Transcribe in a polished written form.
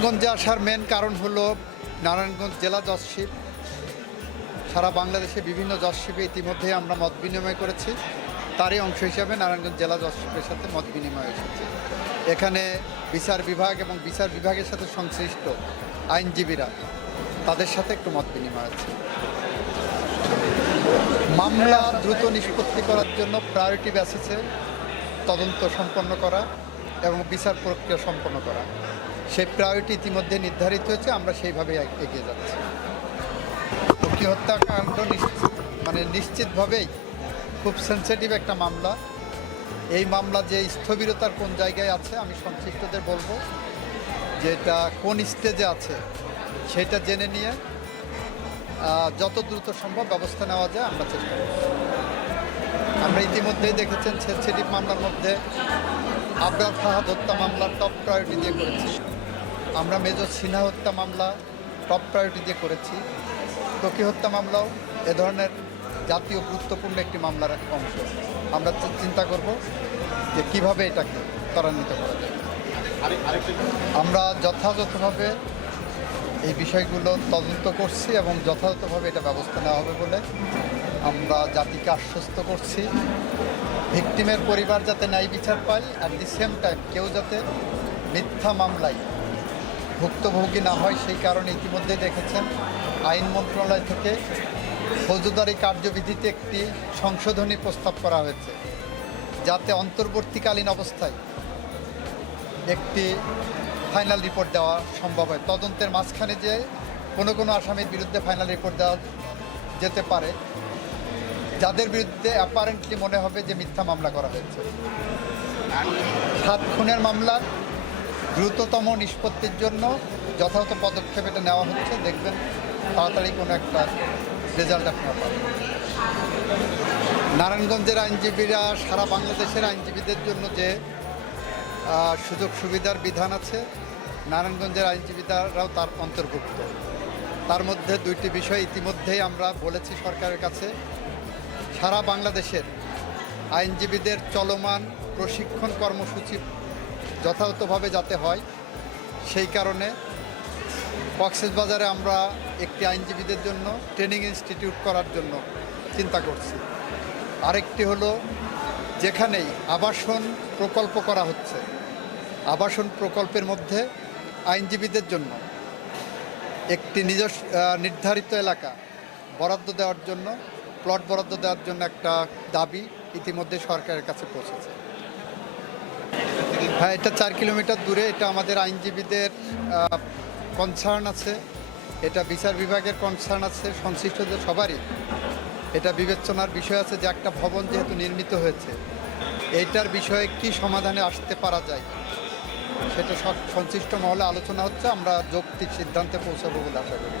নারায়ণগঞ্জে আসার মেন কারণ হলো নারায়ণগঞ্জ জেলা জজ শিপ। সারা বাংলাদেশে বিভিন্ন জজ শিপে ইতিমধ্যে আমরা মত বিনিময় করেছি, তারই অংশ হিসাবে নারায়ণগঞ্জ জেলা জজ শিপের সাথে মত বিনিময় এসেছে। এখানে বিচার বিভাগ এবং বিচার বিভাগের সাথে সংশ্লিষ্ট আইনজীবীরা, তাদের সাথে একটু মত বিনিময় আছে। মামলা দ্রুত নিষ্পত্তি করার জন্য প্রায়োরিটি বেসিসে তদন্ত সম্পন্ন করা এবং বিচার প্রক্রিয়া সম্পন্ন করা, সেই প্রায়োরিটি ইতিমধ্যে নির্ধারিত হয়েছে, আমরা সেইভাবে এগিয়ে যাচ্ছি। টকি হত্যাকাণ্ড নিশ্চিতভাবেই খুব সেন্সিটিভ একটা মামলা। এই মামলা যে স্থবিরতার কোন জায়গায় আছে, আমি সংশ্লিষ্টদের বলবো যে এটা কোন স্টেজে আছে সেটা জেনে নিয়ে যত দ্রুত সম্ভব ব্যবস্থা নেওয়া যায় আমরা চেষ্টা করব। আমরা ইতিমধ্যেই দেখেছেন সেন্সিটিভ মামলার মধ্যে আবরার ফাহাদ হত্যা মামলা টপ প্রায়োরিটি দিয়ে করেছি, আমরা মেজর সিনহা হত্যা মামলা টপ প্রায়োরিটি দিয়ে করেছি, টকি হত্যা মামলাও এ ধরনের জাতীয় গুরুত্বপূর্ণ একটি মামলার অংশ। আমরা চিন্তা করব যে কীভাবে এটাকে ত্বরান্বিত করা যায়। আমরা যথাযথভাবে এই বিষয়গুলো তদন্ত করছি এবং যথাযথভাবে এটা ব্যবস্থা নেওয়া হবে বলে আমরা জাতিকে আশ্বস্ত করছি। ভিকটিমের পরিবার যাতে ন্যায় বিচার পায়, অ্যাট দি সেম টাইম কেউ যাতে মিথ্যা মামলায় ভুক্তভোগী না হয়, সেই কারণে ইতিমধ্যে দেখেছেন আইন মন্ত্রণালয় থেকে ফৌজদারি কার্যবিধিতে একটি সংশোধনী প্রস্তাব করা হয়েছে, যাতে অন্তর্বর্তীকালীন অবস্থায় একটি ফাইনাল রিপোর্ট দেওয়া সম্ভব হয়। তদন্তের মাঝখানে যে কোনো আসামির বিরুদ্ধে ফাইনাল রিপোর্ট দেওয়া যেতে পারে, যাদের বিরুদ্ধে অ্যাপারেন্টলি মনে হবে যে মিথ্যা মামলা করা হয়েছে। 7 খুনের মামলার দ্রুততম নিষ্পত্তির জন্য যথাযথ পদক্ষেপ এটা নেওয়া হচ্ছে। দেখবেন তাড়াতাড়ি কোনো একটা রেজাল্ট আপনারা পাবেন। নারায়ণগঞ্জের আইনজীবীরা সারা বাংলাদেশের আইনজীবীদের জন্য যে সুযোগ সুবিধার বিধান আছে, নারায়ণগঞ্জের আইনজীবীরাও তার অন্তর্ভুক্ত। তার মধ্যে 2টি বিষয় ইতিমধ্যেই আমরা বলেছি সরকারের কাছে। সারা বাংলাদেশের আইনজীবীদের চলমান প্রশিক্ষণ কর্মসূচি যথাযথভাবে যাতে হয়, সেই কারণে কক্সবাজারে আমরা একটি আইনজীবীদের জন্য ট্রেনিং ইনস্টিটিউট করার জন্য চিন্তা করছি। আরেকটি হলো, যেখানেই আবাসন প্রকল্প করা হচ্ছে, আবাসন প্রকল্পের মধ্যে আইনজীবীদের জন্য একটি নির্ধারিত এলাকা বরাদ্দ দেওয়ার জন্য, প্লট বরাদ্দ দেওয়ার জন্য একটা দাবি ইতিমধ্যে সরকারের কাছে পৌঁছেছে। হ্যাঁ, এটা 4 কিলোমিটার দূরে। এটা আমাদের আইনজীবীদের কনসার্ন আছে, এটা বিচার বিভাগের কনসার্ন আছে, সংশ্লিষ্টদের সবারই এটা বিবেচনার বিষয় আছে যে একটা ভবন যেহেতু নির্মিত হয়েছে, এইটার বিষয়ে কি সমাধানে আসতে পারা যায় সেটা সংশ্লিষ্ট মহলে আলোচনা হচ্ছে। আমরা যৌক্তিক সিদ্ধান্তে পৌঁছাবো বলে আশা করি।